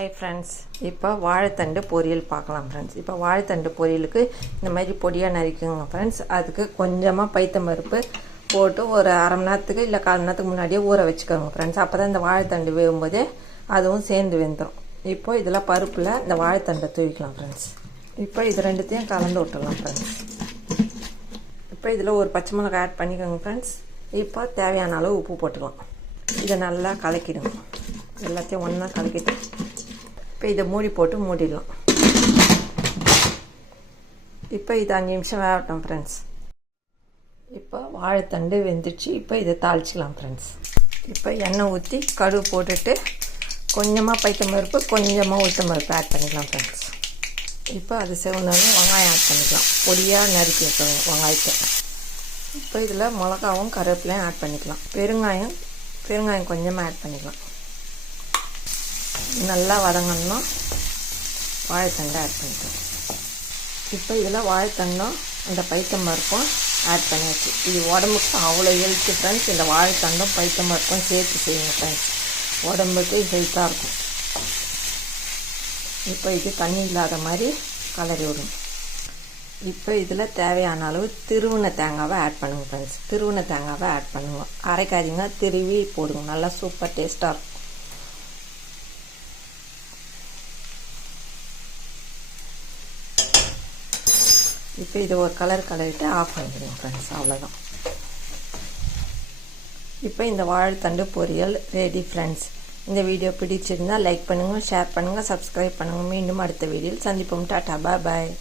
Hi friends, இப்போ வாழைத்தண்டு பொரியல் பார்க்கலாம் ஃப்ரெண்ட்ஸ். இப்போ வாழைத்தண்டு பொரியலுக்கு இந்த மாதிரி பொடியாக நறுக்குங்க ஃப்ரெண்ட்ஸ். அதுக்கு கொஞ்சமாக பைத்தம்பருப்பு போட்டு ஒரு அரை மணி நேரத்துக்கு இல்லை 1/4 மணி நேரத்துக்கு முன்னாடியே ஊற வச்சுக்கோங்க ஃப்ரெண்ட்ஸ். அப்போ தான் இந்த வாழைத்தண்டு வேகும்போதே அதுவும் சேர்ந்து வெந்துடும். இப்போ இதில் பருப்பில் இந்த வாழைத்தண்டை தூவிக்கலாம் ஃப்ரெண்ட்ஸ். இப்போ இது ரெண்டுத்தையும் கலந்து விட்டுடலாம் ஃப்ரெண்ட்ஸ். இப்போ இதில் ஒரு பச்சை மிளகாய் ஆட் பண்ணிக்கோங்க ஃப்ரெண்ட்ஸ். இப்போ தேவையான அளவு உப்பு போட்டுக்கலாம். இதை நல்லா கலக்கிடுங்க. எல்லாத்தையும் ஒன்றா கலக்கிட்டு இப்போ இதை மூடி போட்டு மூடிடலாம். இப்போ இது 5 நிமிஷம் வேகட்டும் ஃப்ரெண்ட்ஸ். இப்போ வாழைத்தண்டு வெந்துடுச்சு. இப்போ இதை தாளிச்சிக்கலாம் ஃப்ரெண்ட்ஸ். இப்போ எண்ணெய் ஊற்றி கடுகு போட்டுட்டு கொஞ்சமாக பைத்தம்பருப்பு கொஞ்சமாக உளுத்தம்பருப்பு ஆட் பண்ணிக்கலாம் ஃப்ரெண்ட்ஸ். இப்போ அது செவந்தாலும் வெங்காயம் ஆட் பண்ணிக்கலாம். பொடியாக நறுக்கி வைக்கணும் வெங்காயத்தை. இப்போ இதில் மிளகாவும் கருவேப்பிலையும் ஆட் பண்ணிக்கலாம். பெருங்காயம் கொஞ்சமாக ஆட் பண்ணிக்கலாம். நல்லா வதங்கணும்னா வாழைத்தண்டை ஆட் பண்ணிக்கலாம். இப்போ இதில் வாழைத்தண்டும் அந்த பைத்தம்பருப்பும் ஆட் பண்ணியாச்சு. இது உடம்புக்கு அவ்வளோ ஹெல்த்து ஃப்ரெண்ட்ஸ். இந்த வாழைத்தண்டும் பைத்தம்பருப்பும் சேர்த்து செய்யுங்க ஃப்ரெண்ட்ஸ். உடம்புக்கு ஹெல்த்தாக இருக்கும். இப்போ இது தண்ணி இல்லாத மாதிரி கலரி விடும். இப்போ இதில் தேவையான அளவு திருவின தேங்காவை ஆட் பண்ணுங்க ஃப்ரெண்ட்ஸ். திருவின தேங்காவை ஆட் பண்ணுங்க. அரைக்காதீங்க, திருவி போடுங்க. நல்லா சூப்பர் டேஸ்ட்டாக இருக்கும். இப்போ இது ஒரு கலரிட்டு ஆஃப் பண்ணிடுங்க ஃப்ரெண்ட்ஸ். அவ்வளோதான். இப்போ இந்த வாழைத்தண்டு பொரியல் ரெடி ஃப்ரெண்ட்ஸ். இந்த வீடியோ பிடிச்சிருந்தால் லைக் பண்ணுங்கள், ஷேர் பண்ணுங்கள், சப்ஸ்கிரைப் பண்ணுங்கள். மீண்டும் அடுத்த வீடியோவில் சந்திப்போம். டாட்டா, பாய்.